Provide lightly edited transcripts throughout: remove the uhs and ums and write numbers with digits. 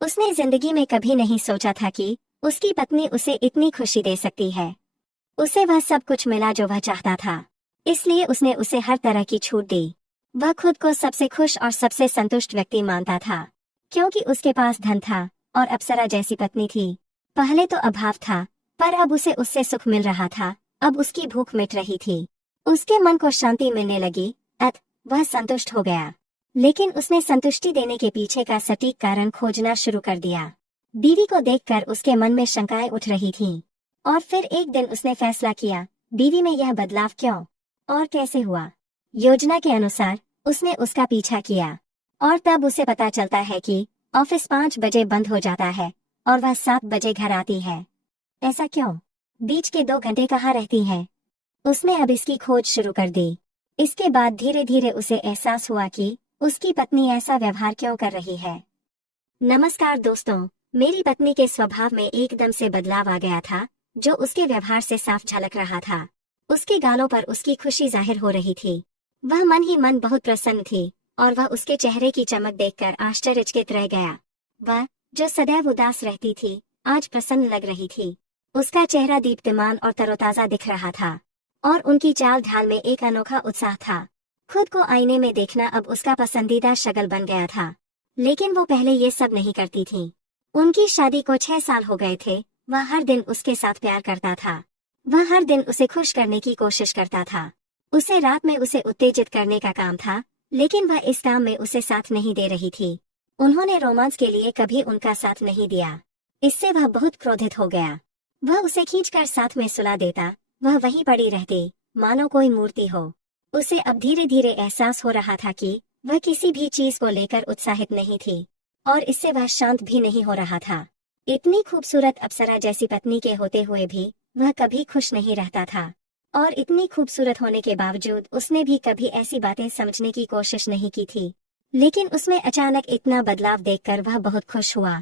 उसने जिंदगी में कभी नहीं सोचा था कि उसकी पत्नी उसे इतनी खुशी दे सकती है। उसे वह सब कुछ मिला जो वह चाहता था, इसलिए उसने उसे हर तरह की छूट दी। वह खुद को सबसे खुश और सबसे संतुष्ट व्यक्ति मानता था, क्योंकि उसके पास धन था और अप्सरा जैसी पत्नी थी। पहले तो अभाव था, पर अब उसे उससे सुख मिल रहा था। अब उसकी भूख मिट रही थी, उसके मन को शांति मिलने लगी। वह संतुष्ट हो गया, लेकिन उसने संतुष्टि देने के पीछे का सटीक कारण खोजना शुरू कर दिया। बीवी को देखकर उसके मन में शंकाएं उठ रही थीं, और फिर एक दिन उसने फैसला किया, बीवी में यह बदलाव क्यों और कैसे हुआ। योजना के अनुसार उसने उसका पीछा किया, और तब उसे पता चलता है कि ऑफिस 5 बजे बंद हो जाता है और वह 7 बजे घर आती है। ऐसा क्यों? बीच के 2 घंटे कहाँ रहती है? उसने अब इसकी खोज शुरू कर दी। इसके बाद धीरे धीरे उसे एहसास हुआ कि उसकी पत्नी ऐसा व्यवहार क्यों कर रही है। नमस्कार दोस्तों, मेरी पत्नी के स्वभाव में एकदम से बदलाव आ गया था, जो उसके व्यवहार से साफ झलक रहा था। उसके गालों पर उसकी खुशी जाहिर हो रही थी। वह मन ही मन बहुत प्रसन्न थी, और वह उसके चेहरे की चमक देखकर आश्चर्यचकित रह गया। वह, जो सदैव उदास रहती थी, आज प्रसन्न लग रही थी। उसका चेहरा दीप्तिमान और तरोताजा दिख रहा था, और उनकी चाल ढाल में एक अनोखा उत्साह था। खुद को आईने में देखना अब उसका पसंदीदा शगल बन गया था, लेकिन वो पहले ये सब नहीं करती थी। उनकी शादी को 6 साल हो गए थे। वह हर दिन उसके साथ प्यार करता था। वह हर दिन उसे खुश करने की कोशिश करता था। उसे रात में उसे उत्तेजित करने का काम था, लेकिन वह इस काम में उसे साथ नहीं दे रही थी। उन्होंने रोमांस के लिए कभी उनका साथ नहीं दिया। इससे वह बहुत क्रोधित हो गया। वह उसे खींचकर साथ में सुला देता। वह वहीं पड़ी रहती, मानो कोई मूर्ति हो। उसे अब धीरे धीरे एहसास हो रहा था कि वह किसी भी चीज को लेकर उत्साहित नहीं थी, और इससे वह शांत भी नहीं हो रहा था। इतनी खूबसूरत अप्सरा जैसी पत्नी के होते हुए भी वह कभी खुश नहीं रहता था, और इतनी खूबसूरत होने के बावजूद उसने भी कभी ऐसी बातें समझने की कोशिश नहीं की थी। लेकिन उसमें अचानक इतना बदलाव देखकर वह बहुत खुश हुआ।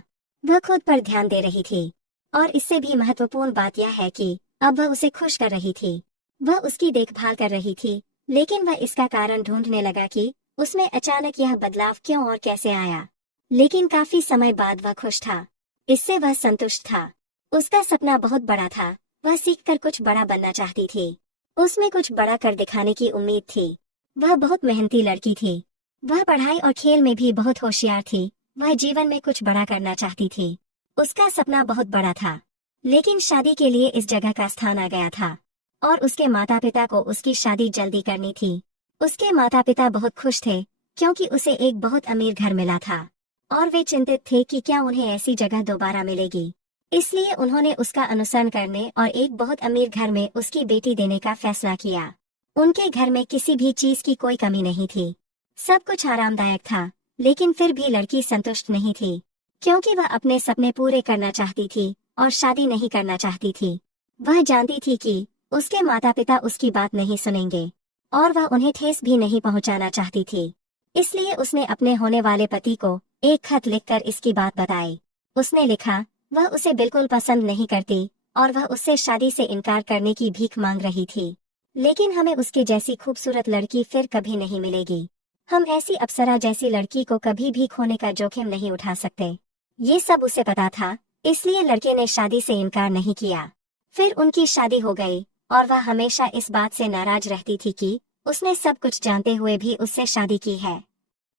वह खुद पर ध्यान दे रही थी, और इससे भी महत्वपूर्ण बात यह है कि अब वह उसे खुश कर रही थी। वह उसकी देखभाल कर रही थी, लेकिन वह इसका कारण ढूंढने लगा कि उसमें अचानक यह बदलाव क्यों और कैसे आया। लेकिन काफी समय बाद वह खुश था। इससे वह संतुष्ट था। उसका सपना बहुत बड़ा था। वह सीखकर कुछ बड़ा बनना चाहती थी। उसमें कुछ बड़ा कर दिखाने की उम्मीद थी। वह बहुत मेहनती लड़की थी। वह पढ़ाई और खेल में भी बहुत होशियार थी। वह जीवन में कुछ बड़ा करना चाहती थी। उसका सपना बहुत बड़ा था, लेकिन शादी के लिए इस जगह का स्थान आ गया था, और उसके माता पिता को उसकी शादी जल्दी करनी थी। उसके माता पिता बहुत खुश थे, क्योंकि उसे एक बहुत अमीर घर मिला था, और वे चिंतित थे कि क्या उन्हें ऐसी जगह दोबारा मिलेगी। इसलिए उन्होंने उसका अनुसरण करने और एक बहुत अमीर घर में उसकी बेटी देने का फैसला किया। उनके घर में किसी भी चीज की कोई कमी नहीं थी। सब कुछ आरामदायक था, लेकिन फिर भी लड़की संतुष्ट नहीं थी, क्योंकि वह अपने सपने पूरे करना चाहती थी और शादी नहीं करना चाहती थी। वह जानती थी कि उसके माता पिता उसकी बात नहीं सुनेंगे, और वह उन्हें ठेस भी नहीं पहुंचाना चाहती थी। इसलिए उसने अपने होने वाले पति को एक खत लिखकर इसकी बात बताई। उसने लिखा, वह उसे बिल्कुल पसंद नहीं करती, और वह उससे शादी से इनकार करने की भीख मांग रही थी। लेकिन हमें उसके जैसी खूबसूरत लड़की फिर कभी नहीं मिलेगी। हम ऐसी अप्सरा जैसी लड़की को कभी भी खोने का जोखिम नहीं उठा सकते। ये सब उसे पता था, इसलिए लड़के ने शादी से इनकार नहीं किया। फिर उनकी शादी हो गई, और वह हमेशा इस बात से नाराज रहती थी कि उसने सब कुछ जानते हुए भी उससे शादी की है।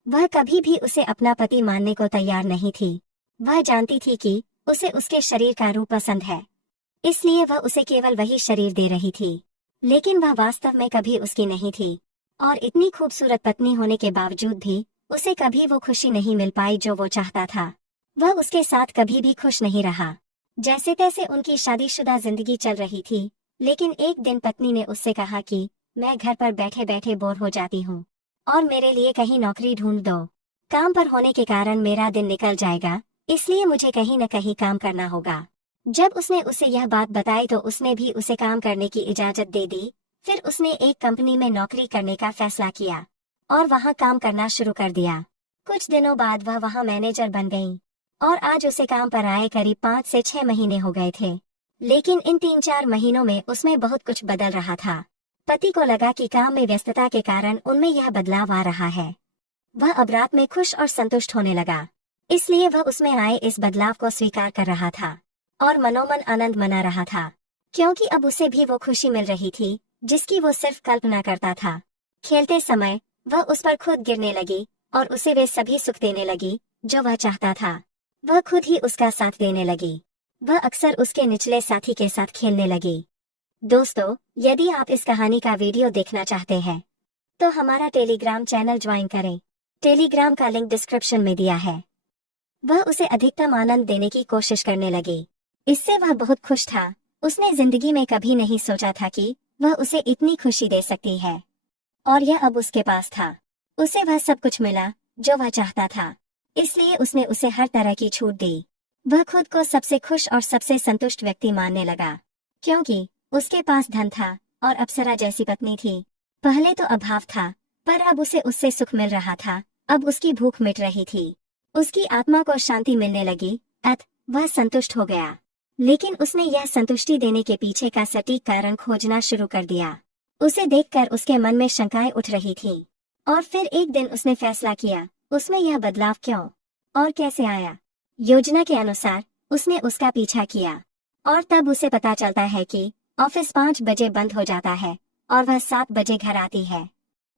वह कभी भी उसे अपना पति मानने को तैयार नहीं थी। वह जानती थी कि उसे उसके शरीर का रूप पसंद है, इसलिए वह उसे केवल वही शरीर दे रही थी। लेकिन वह वास्तव में कभी उसकी नहीं थी, और इतनी खूबसूरत पत्नी होने के बावजूद भी उसे कभी वो खुशी नहीं मिल पाई जो वो चाहता था। वह उसके साथ कभी भी खुश नहीं रहा। जैसे तैसे उनकी शादीशुदा जिंदगी चल रही थी, लेकिन एक दिन पत्नी ने उससे कहा कि मैं घर पर बैठे बैठे बोर हो जाती हूँ, और मेरे लिए कहीं नौकरी ढूंढ दो। काम पर होने के कारण मेरा दिन निकल जाएगा, इसलिए मुझे कहीं न कहीं काम करना होगा। जब उसने उसे यह बात बताई तो उसने भी उसे काम करने की इजाजत दे दी। फिर उसने एक कंपनी में नौकरी करने का फैसला किया, और वहाँ काम करना शुरू कर दिया। कुछ दिनों बाद वह वहाँ मैनेजर बन गई, और आज उसे काम पर आए करीब 5 से 6 महीने हो गए थे। लेकिन इन 3-4 महीनों में उसमें बहुत कुछ बदल रहा था। पति को लगा कि काम में व्यस्तता के कारण उनमें यह बदलाव आ रहा है। वह अब रात में खुश और संतुष्ट होने लगा। इसलिए वह उसमें आए इस बदलाव को स्वीकार कर रहा था और मनोमन आनंद मना रहा था, क्योंकि अब उसे भी वो खुशी मिल रही थी जिसकी वो सिर्फ कल्पना करता था। खेलते समय वह उस पर खुद गिरने लगी और उसे वे सभी सुख देने लगी जो वह चाहता था। वह खुद ही उसका साथ देने लगी। वह अक्सर उसके निचले साथी के साथ खेलने लगी। दोस्तों, यदि आप इस कहानी का वीडियो देखना चाहते हैं तो हमारा टेलीग्राम चैनल ज्वाइन करें। टेलीग्राम का लिंक डिस्क्रिप्शन में दिया है। वह उसे अधिकतम आनंद देने की कोशिश करने लगी। इससे वह बहुत खुश था। उसने जिंदगी में कभी नहीं सोचा था कि वह उसे इतनी खुशी दे सकती है, और यह अब उसके पास था। उसे वह सब कुछ मिला जो वह चाहता था, इसलिए उसने उसे हर तरह की छूट दी। वह खुद को सबसे खुश और सबसे संतुष्ट व्यक्ति मानने लगा, क्योंकि उसके पास धन था और अप्सरा जैसी पत्नी थी। पहले तो अभाव था, पर अब उसे उससे सुख मिल रहा था। अब उसकी भूख मिट रही थी, उसकी आत्मा को शांति मिलने लगी। वह संतुष्ट हो गया। लेकिन उसने यह संतुष्टि देने के पीछे का सटीक कारण खोजना शुरू कर दिया। उसे देखकर उसके मन में शंकाएं उठ रही थीं। और फिर एक दिन उसने फैसला किया, उसमें यह बदलाव क्यों और कैसे आया। योजना के अनुसार उसने उसका पीछा किया, और तब उसे पता चलता है कि ऑफिस 5 बजे बंद हो जाता है और वह 7 बजे घर आती है।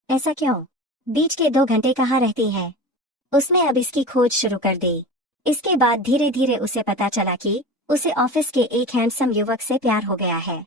ऐसा क्यों? बीच के 2 घंटे कहाँ रहती है? उसने अब इसकी खोज शुरू कर दी। इसके बाद धीरे धीरे उसे पता चला कि उसे ऑफिस के एक हैंडसम युवक से प्यार हो गया है।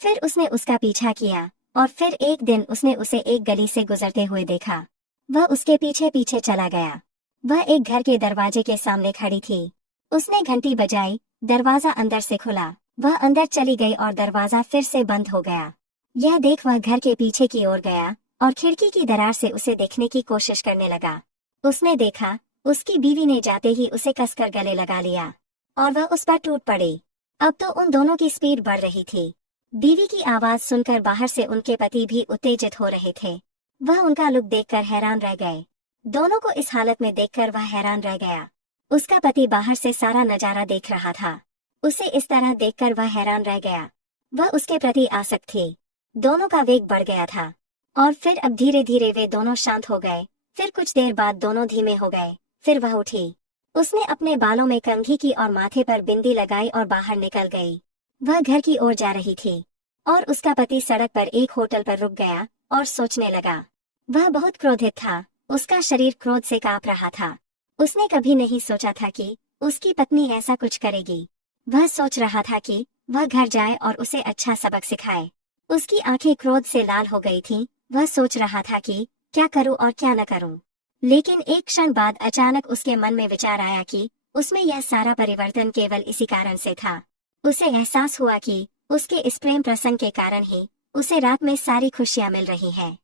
फिर उसने उसका पीछा किया और फिर एक दिन उसने उसे एक गली से गुजरते हुए देखा। वह उसके पीछे पीछे चला गया। वह एक घर के दरवाजे के सामने खड़ी थी। उसने घंटी बजाई, दरवाजा अंदर से खुला। वह अंदर चली गई और दरवाजा फिर से बंद हो गया। यह देख वह घर के पीछे की ओर गया और खिड़की की दरार से उसे देखने की कोशिश करने लगा। उसने देखा, उसकी बीवी ने जाते ही उसे कसकर गले लगा लिया और वह उस पर टूट पड़ी। अब तो उन दोनों की स्पीड बढ़ रही थी। बीवी की आवाज सुनकर बाहर से उनके पति भी उत्तेजित हो रहे थे। वह उनका लुक देखकर हैरान रह गए। दोनों को इस हालत में देखकर वह हैरान रह गया। उसका पति बाहर से सारा नजारा देख रहा था। उसे इस तरह देखकर वह हैरान रह गया। वह उसके प्रति आसक्त थी। दोनों का वेग बढ़ गया था और फिर अब धीरे धीरे वे दोनों शांत हो गए। फिर कुछ देर बाद दोनों धीमे हो गए। फिर वह उठी। उसने अपने बालों में कंघी की और माथे पर बिंदी लगाई और बाहर निकल गई। वह घर की ओर जा रही थी और उसका पति सड़क पर एक होटल पर रुक गया और सोचने लगा। वह बहुत क्रोधित था। उसका शरीर क्रोध से कांप रहा था। उसने कभी नहीं सोचा था कि उसकी पत्नी ऐसा कुछ करेगी। वह सोच रहा था कि वह घर जाए और उसे अच्छा सबक सिखाए। उसकी आंखें क्रोध से लाल हो गई थीं। वह सोच रहा था कि क्या करूं और क्या न करूं। लेकिन एक क्षण बाद अचानक उसके मन में विचार आया कि उसमें यह सारा परिवर्तन केवल इसी कारण से था। उसे एहसास हुआ कि उसके इस प्रेम प्रसंग के कारण ही उसे रात में सारी खुशियां मिल रही हैं,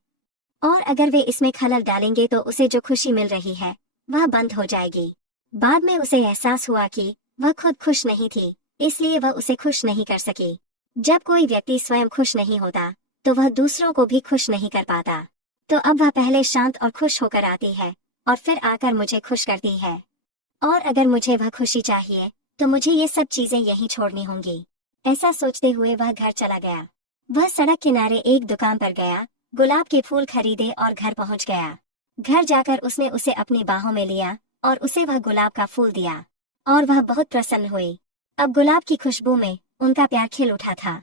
और अगर वे इसमें खलल डालेंगे तो उसे जो खुशी मिल रही है वह बंद हो जाएगी। बाद में उसे एहसास हुआ कि वह खुद खुश नहीं थी, इसलिए वह उसे खुश नहीं कर सकी। जब कोई व्यक्ति स्वयं खुश नहीं होता तो वह दूसरों को भी खुश नहीं कर पाता। तो अब वह पहले शांत और खुश होकर आती है और फिर आकर मुझे खुश करती है, और अगर मुझे वह खुशी चाहिए तो मुझे ये सब चीजें यहीं छोड़नी होंगी। ऐसा सोचते हुए वह घर चला गया। वह सड़क किनारे एक दुकान पर गया, गुलाब के फूल खरीदे और घर पहुंच गया। घर जाकर उसने उसे अपनी बाहों में लिया और उसे वह गुलाब का फूल दिया, और वह बहुत प्रसन्न हुई। अब गुलाब की खुशबू में उनका प्यार खिल उठा था।